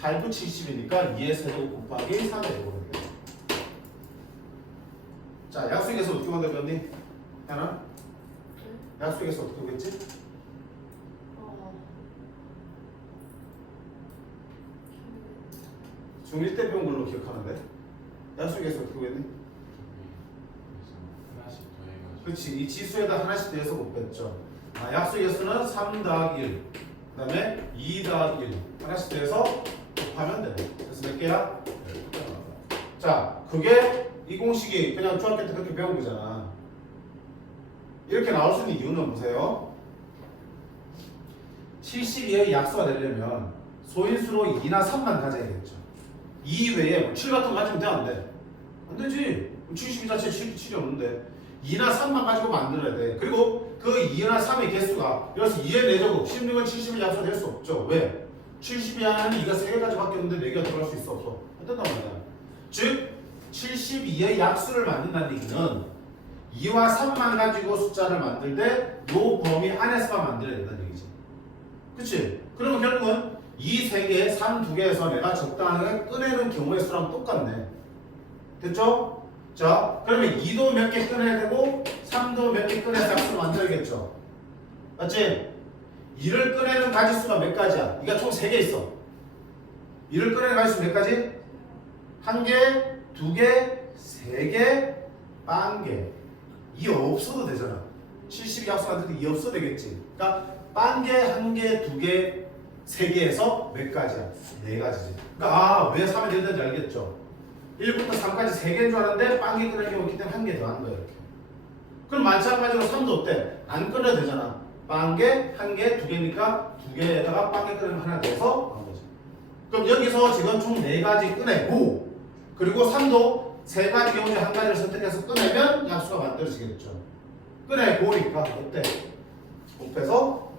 8부 70이니까 2의 세제곱 곱하기 3의 제곱이 되겠죠. 자, 약수의 개수 어떻게 만들었니? 하나? 약수의 개수 어떻게 구했지? 중1 때 배운 걸로 기억하는데 약수의 개수 어떻게 구했니? 하나씩 더해가지고. 그렇지. 이 지수에다 하나씩 더해서 곱했죠. 약수의 개수는 3 더하기 1 그 다음에 2 더하기 1 하나씩 더해서 곱하면 돼. 그래서 몇 개야? 자, 그게 이 공식이 그냥 중학교 때 그렇게 배운 거잖아. 이렇게 나올 수 있는 이유는 보세요. 72의 약수가 되려면 소인수로 2나 3만 가져야겠죠. 2 외에 7 같은 거 가지면 돼? 안 돼? 안 되지. 72 자체에 7이 없는데 2나 3만 가지고 만들어야 돼. 그리고 그 2나 3의 개수가 그래서 2의 4제곱 16은 70의 약수가 될 수 없죠. 왜? 70이 안에는 2가 3개까지 밖에 없는데 4개가 들어갈 수 있어 없어? 안 된단 말이야. 즉 72의 약수를 만든다는 얘기는 2와 3만 가지고 숫자를 만들 때 요 범위 안에서만 만들어야 된다는 얘기지. 그치? 그러면 결국은 2 3개, 3 2개에서 내가 적당하게 꺼내는 경우의 수랑 똑같네. 됐죠? 자, 그러면 2도 몇 개 꺼내야 되고 3도 몇 개 꺼내서 약수를 만들어야겠죠. 맞지? 2를 꺼내는 가지수가 몇 가지야? 이가 총 3개 있어. 2를 꺼내는 가지수 몇 가지? 1개, 2개, 3개, 1개. 2 없어도 되잖아. 70 약수 만들 때 2 없어도 되겠지. 그러니까 1개, 1개, 2개, 3개에서 몇 가지야? 4가지지. 그러니까 왜 3이 되는지 알겠죠? 1부터 3까지 3개인 줄 알았는데 1개 꺼낼 경우 있기 때문에 1개 더 한 거야 이렇게. 그럼 마찬가지로 3도 어때? 안 꺼내도 되잖아. 1개, 1개, 2개니까 2개에다가 1개 꺼내면 하나 돼서 나온 거지. 그럼 여기서 지금 총 4가지 꺼내고 그리고 3도 3가지 경우 중에 1가지를 선택해서 꺼내면 약수가 만들어지겠죠. 꺼내고니까 어때? 곱해서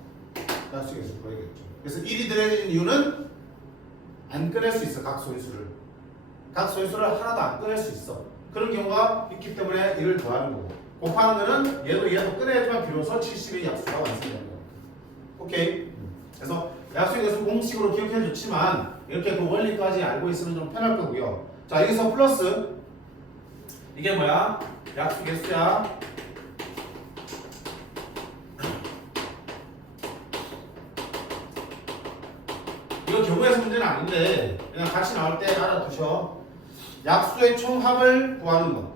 약수 개수 구해야겠죠. 그래서 1이 들어있는 이유는 안 꺼낼 수 있어. 각 소인수를 하나도 안 꺼낼 수 있어. 그런 경우가 있기 때문에 1을 더하는 거고 곱하는 거는 얘도 꺼내야지만 비로소 70의 약수가 완성되는 거고. 오케이. 그래서 약수의 개수 공식으로 기억해 좋지만 이렇게 그 원리까지 알고 있으면 좀 편할 거고요. 자, 여기서 플러스 이게 뭐야? 약수 개수야. 이거 경우에서 문제는 아닌데 그냥 같이 나올 때 알아두셔. 약수의 총합을 구하는 것.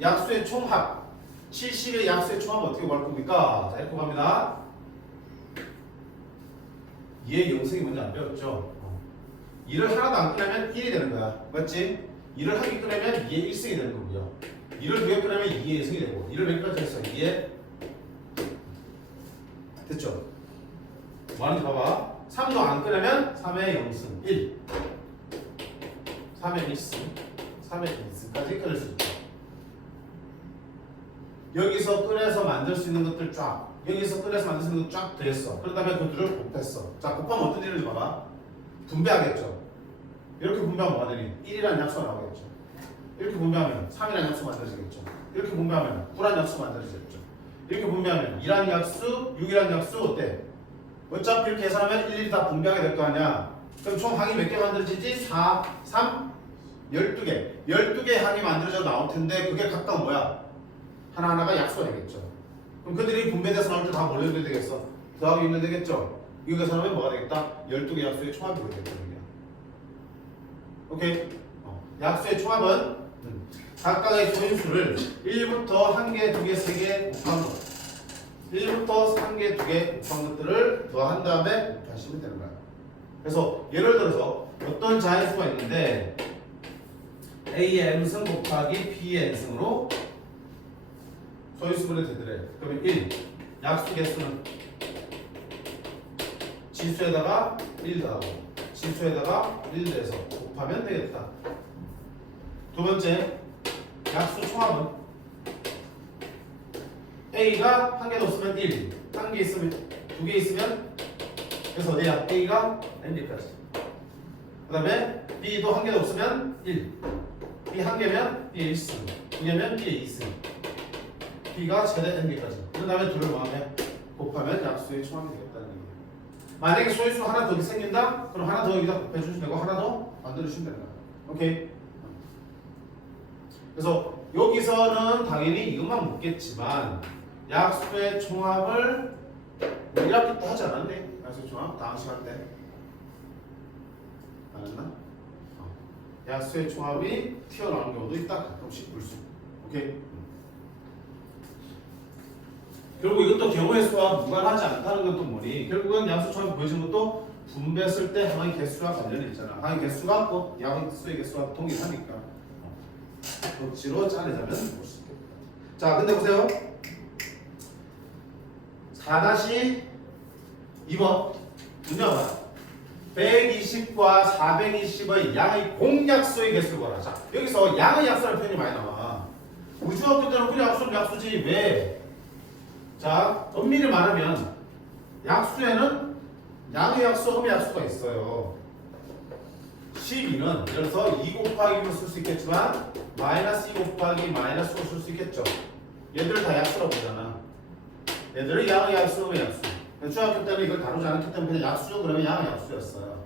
약수의 총합. 70의 약수의 총합은 어떻게 구할 겁니까? 자, 이렇게 갑니다. 얘의 영성이 뭔지 안 배웠죠? 2를 하나도 안 꺼내면 1이 되는 거야. 맞지? 2를 한 개 꺼내면 2의 1승이 되는 거고요. 2를 2개 꺼내면 2의 1승이 되고 2를 몇 개까지 했어? 2의 됐죠? 뭐 하는지 봐봐. 3도 안 꺼내면 3의 0승 1 3의 1승 3의 2승까지 꺼낼 수 있죠. 여기서 꺼내서 만들 수 있는 것들 쫙 여기서 꺼내서 만들 수 있는 것 쫙 더했어. 그런 다음에 그들을 곱했어. 자, 곱하면 어떤 일인지 봐봐. 분배하겠죠. 이렇게 분배하면 뭐가 되니? 1이라는 약수가 나오겠죠. 이렇게 분배하면 3이라는 약수가 만들어지겠죠. 이렇게 분배하면 9라는 약수가 만들어지겠죠. 이렇게 분배하면 2라는 약수, 6이라는 약수 어때? 어차피 이렇게 계산하면 1, 2 다 분배하게 될 거 아니야. 그럼 총 항이 몇 개 만들어지지? 4, 3, 12개. 12개의 항이 만들어져 나올 텐데 그게 각각 뭐야? 하나하나가 약수가 되겠죠. 그럼 그들이 분배돼서 나올 때 다 뭘로 연결 되겠어? 더하기 연결 되겠죠? 이거 계산하면 뭐가 되겠다? 12개 약수의 총합이 되겠다. 오케이? 약수의 총합은 각각의 소인수를 1부터 1개, 2개, 3개 곱한 것 1부터 3개, 2개 곱한 것들을 더한 다음에 곱하시면 되는 거야. 그래서 예를 들어서 어떤 자연수가 있는데 A의 M승 곱하기 B의 N승으로 소인수분의 되더래. 그러면 1 약수 개수는 지수에다가 1 더하고 지수에다가 1 더해서 곱하면 되겠다. 두 번째 약수 총합은 A가 한 개도 없으면 1, 한 개 있으면 2개 있으면 그래서 어디야? A가 N개까지. 그 다음에 B도 한 개도 없으면 1, B 한 개면 B의 1승, 2개면 B의 2승, B가 최대 N개까지. 그 다음에 둘을 뭐하면 곱하면 약수의 총합이 되겠다는 얘기예요. 만약에 소인수 하나 더 생긴다? 그럼 하나 더 여기다 곱해주시면 되고 하나 더 만들어주시면 되는 거야. 오케이? 그래서 여기서는 당연히 이것만 묻겠지만 약수의 총합을 1학기 때 하지 않았니? 약수의 총합 다항식 할 때 안 했나? 약수의 총합이 튀어나오는 경우도 있다. 가끔씩 볼 수. 오케이? 결국 이것도 경우의 수와 무관하지 않다는 것도 뭐니? 결국은 약수 총합이 보여진 것도 분배했을 때 항의 개수와 관련이 있잖아. 항의 개수가 꼭 약수의 개수와 동일하니까 억지로 짜내자면 볼 수 있겠다. 자, 근데 보세요. 4-2번 문제가 120과 420의 양의 공약수의 개수를 구하라. 자, 여기서 양의 약수라는 표현이 많이 나와. 우주학교 때는 그래 약수는 약수지 왜? 자, 엄밀히 말하면 약수에는 양의 약수, 음의 약수가 있어요. 12는 예를 들어서 2 곱하기로 쓸 수 있겠지만 마이너스 2 곱하기 마이너스 5로 쓸 수 있겠죠. 얘들을 다 약수라고 보잖아. 얘들은 양의 약수, 음의 약수. 중학교 때는 이걸 다루지 않았기 때문에 그냥 약수죠. 그러면 양의 약수였어요.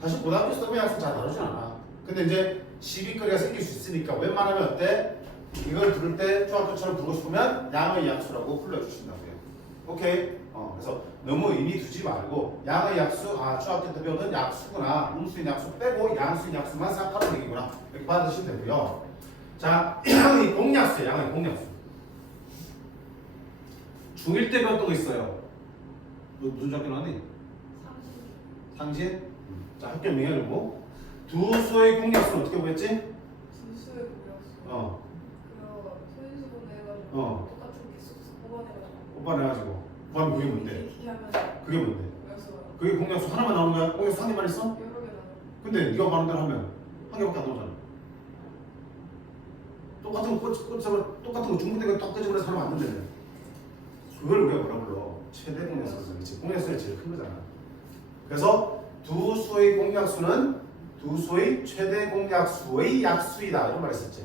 사실 고등학교에서 음의 약수 잘 다루진 않아. 근데 이제 시비거리가 생길 수 있으니까 웬만하면 어때? 이걸 부를 때 중학교처럼 부르고 싶으면 양의 약수라고 불러주신다고요. 오케이? 그래서 너무 의미 두지 말고 양의 약수, 아 중학교 때 배우던 약수구나. 음수인 약수 빼고 양수인 약수만 싹 하는 얘기구나. 이렇게 받으시면 되고요. 자, 양의 공약수예요. 양의 공약수. 중1 때 배웠던 거 있어요. 너 무슨 중학교 나왔니? 상신? 자, 학교 명예를 두 수의 공약수는 어떻게 보였지? 두 수의 공약수. 그럼 소인수 분해해가지고 똑같은 개수 뽑아내가지고. 뽑아내가지고. 그럼 그게 뭔데? 이렇게 하면 그게 뭔데? 공약수가 그게 공약수 하나만 나오는 거야? 공약수 한 개만 있어? 여러 개 나와요. 근데 네가 말한 대로 하면 한 개밖에 안 나오잖아. 똑같은 거 중분되게 딱 끄집어내서 하면 안 된다며. 그걸 우리가 뭐라 불러? 최대 공약수라고 그러지. 공약수가 제일 큰 거잖아. 그래서 두 수의 공약수는 두 수의 최대 공약수의 약수이다 이런 말 했었지.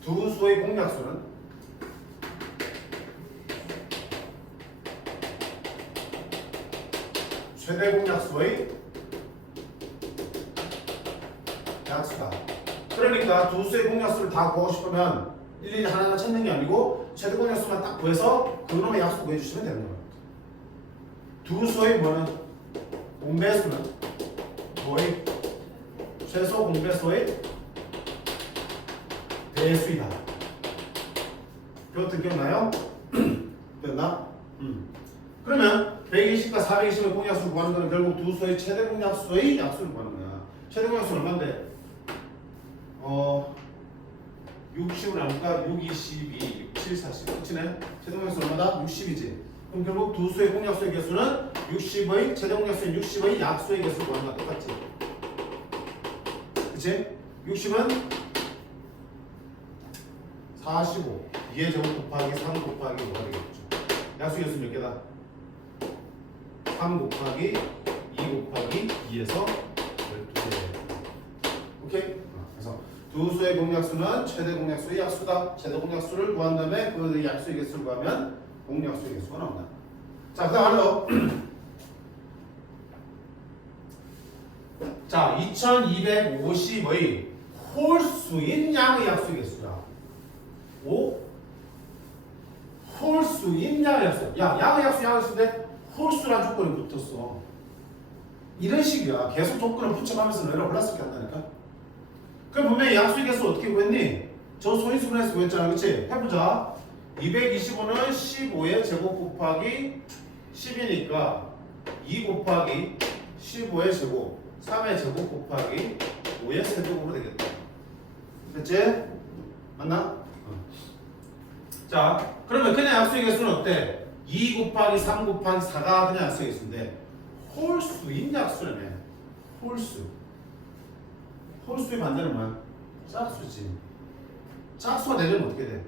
두 수의 공약수는 최대 공약수의 약수다. 그러니까 두 수의 공약수를 다 구하고 싶으면 일일이 하나하나 찾는 게 아니고 최대 공약수만 딱 구해서 그놈의 약수 구해주시면 되는 거예요. 두 수의 뭐는 공배수는 거의 최소 공배수의 배수이다. 그것도 기억나요? 됐나? 그러면 120과 420의 공약수를 구하는 거는 결국 두 수의 최대 공약수의 약수를 구하는 거야. 최대 공약수는 얼마인데? 60을 나누니까 6, 22, 6, 7, 40 그치네? 최대 공약수 얼마다? 60이지. 그럼 결국 두 수의 공약수의 개수는 60의 최대 공약수인 60의 약수의 개수 구하는 거랑 똑같지. 그치? 60은 45 2의 제곱 곱하기 3 곱하기 5가 되겠죠. 약수 개수 몇 개다? 3 곱하기 2 곱하기 2에서 12개. 오케이? 그래서 두 수의 공약수는 최대 공약수의 약수다. 최대 공약수를 구한 다음에 그 약수의 개수를 구하면 공약수의 개수가 나온다. 자, 그 다음 하나 더. 자, 2250의 홀수인 양의 약수의 개수야. 오? 홀수인 양의 약수. 야, 양의 약수, 양의 약수인데 홀수란 조건이 붙었어. 이런 식이야. 계속 조건을 붙여가면서 너희가 올라서게 한다니까. 그럼 분명히 약수의 개수 어떻게 구했니? 저 소인수분해서 구했잖아. 그치? 해보자. 225는 15의 제곱 곱하기 10이니까 2 곱하기 15의 제곱 3의 제곱 곱하기 5의 세제곱으로 되겠다. 됐지? 맞나? 자, 그러면 그냥 약수의 개수는 어때? 2 곱하기 3 곱하기 4가 그냥 약수의 개수인데 홀수인 약수라며. 홀수. 홀수의 반대는 뭐야? 짝수지. 짝수가 되려면 어떻게 돼?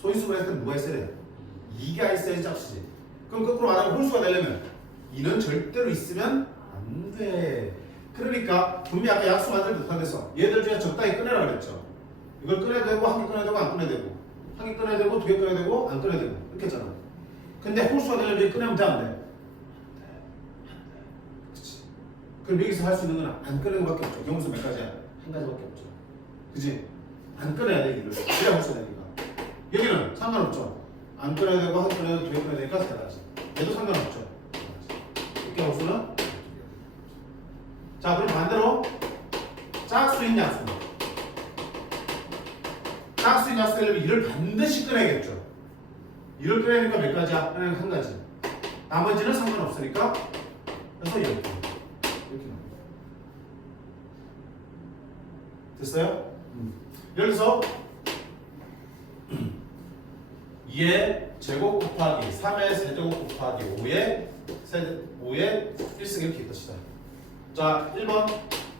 소인수분할 때는 뭐가 있어야 돼? 2가 있어야지 짝수지. 그럼 거꾸로 말하면 홀수가 되려면 2는 절대로 있으면 안 돼. 그러니까 분명히 아까 약수 만들 때 못하겠어. 얘들 중에 적당히 꺼내라 그랬죠. 이걸 꺼내야 되고 한 개 꺼내야 되고 안 꺼내야 되고 한 개 꺼내야 되고 두 개 꺼내야 되고 안 꺼내야 되고 이렇게 했잖아. 근데 홀수가 되려면 얘 꺼내면 돼 안 돼? 그치. 그럼 여기서 할 수 있는 건 안 꺼내는 것밖에 없죠. 경우수 몇 가지야? 한 가지밖에 없죠. 그치? 안 꺼내야 돼 이를. 그래야 홀수가 되니까. 여기는 상관없죠. 안 꺼내야 되고 한 개 꺼내야 되고 두 개 꺼내야 되니까 세 가지. 얘도 상관없죠. 이렇게 홀수는 자, 그럼 반대로 짝수인 약수. 짝수인 약수 되려면 이를 반드시 꺼내야겠죠. 이를 꺼내니까 몇 가지야? 꺼내는 한 가지. 나머지는 상관없으니까 그래서 이렇게 나옵니다. 됐어요? 예를 들어서 2의 제곱 곱하기 3의 세제곱 곱하기 5의 1승 이렇게 있다. 자, 1번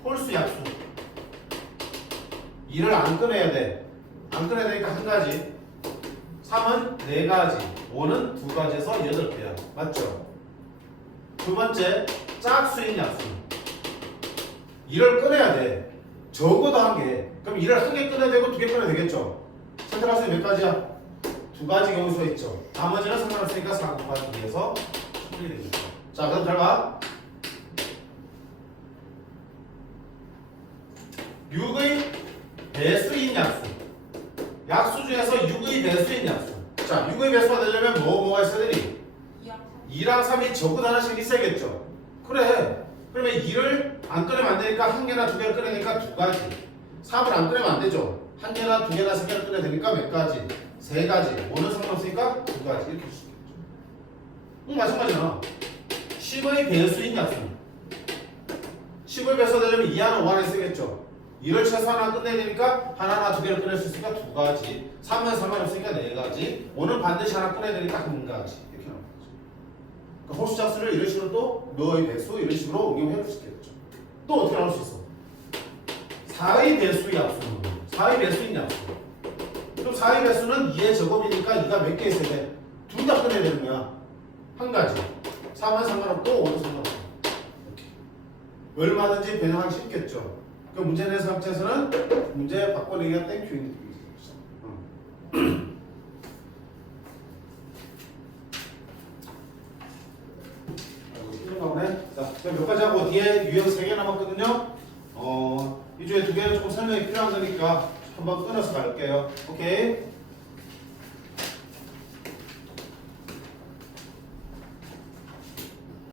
홀수 약수. 2를 안 꺼내야 돼. 안 꺼내야 되니까 한 가지. 3은 4가지. 5는 2가지에서 8개야. 맞죠? 두 번째, 짝수인 약수. 2를 꺼내야 돼. 적어도 한 개. 그럼 2를 한 개 꺼내야 되고 2개 꺼내야 되겠죠? 선택할 수 있는 몇 가지야? 2가지 경우수가 있죠. 나머지는 상관없으니까 4 곱하기 2에서 충분히 되겠죠. 자, 그럼 잘 봐. 6의 배수인 약수. 약수 중에서 6의 배수인 약수. 자, 6의 배수가 되려면 뭐가 있어야 되니? 2랑 3이 적어도 하나씩 있어야겠죠. 그래. 그러면 2를 안 꺼내면 안 되니까 한 개나 두 개를 꺼내니까 2가지. 3을 안 꺼내면 안 되죠. 한 개나 두 개나 세 개를 꺼내야 되니까 몇 가지? 3가지. 5는 상관없으니까 2가지. 이렇게 할 수 있겠죠. 마찬가지잖아. 10의 배수인 약수. 10의 배수가 되려면 2 하나 5 하나 있어야겠죠. 2를 최소 하나 끝내야 되니까 하나나 두 개를 꺼낼 수 있으니까 2가지. 3은 상관없으니까 4가지. 5는 반드시 하나 꺼내야 되니까 1가지. 이렇게 나오는 거죠. 그러니까 홀수 짝수를 이런 식으로 또 너의 배수 이런 식으로 응용해 볼 수 있겠죠. 또 어떻게 나올 수 있어? 4의 배수 약수. 4의 배수인 약수. 그럼 4의 배수는 2의 제곱이니까 2가 몇 개 있어야 돼? 둘 다 꺼내야 되는 거야. 한 가지. 3은 상관없고 5는 상관없고. 이렇게. 얼마든지 변형하기 쉽겠죠. 그 문제 낸 상태에서는 문제 바꿔내기가 땡큐인 느낌이죠. 자, 몇 가지 하고 뒤에 유형 3개 남았거든요. 이 중에 2개는 조금 설명이 필요한 거니까 한번 끊어서 갈게요. 오케이.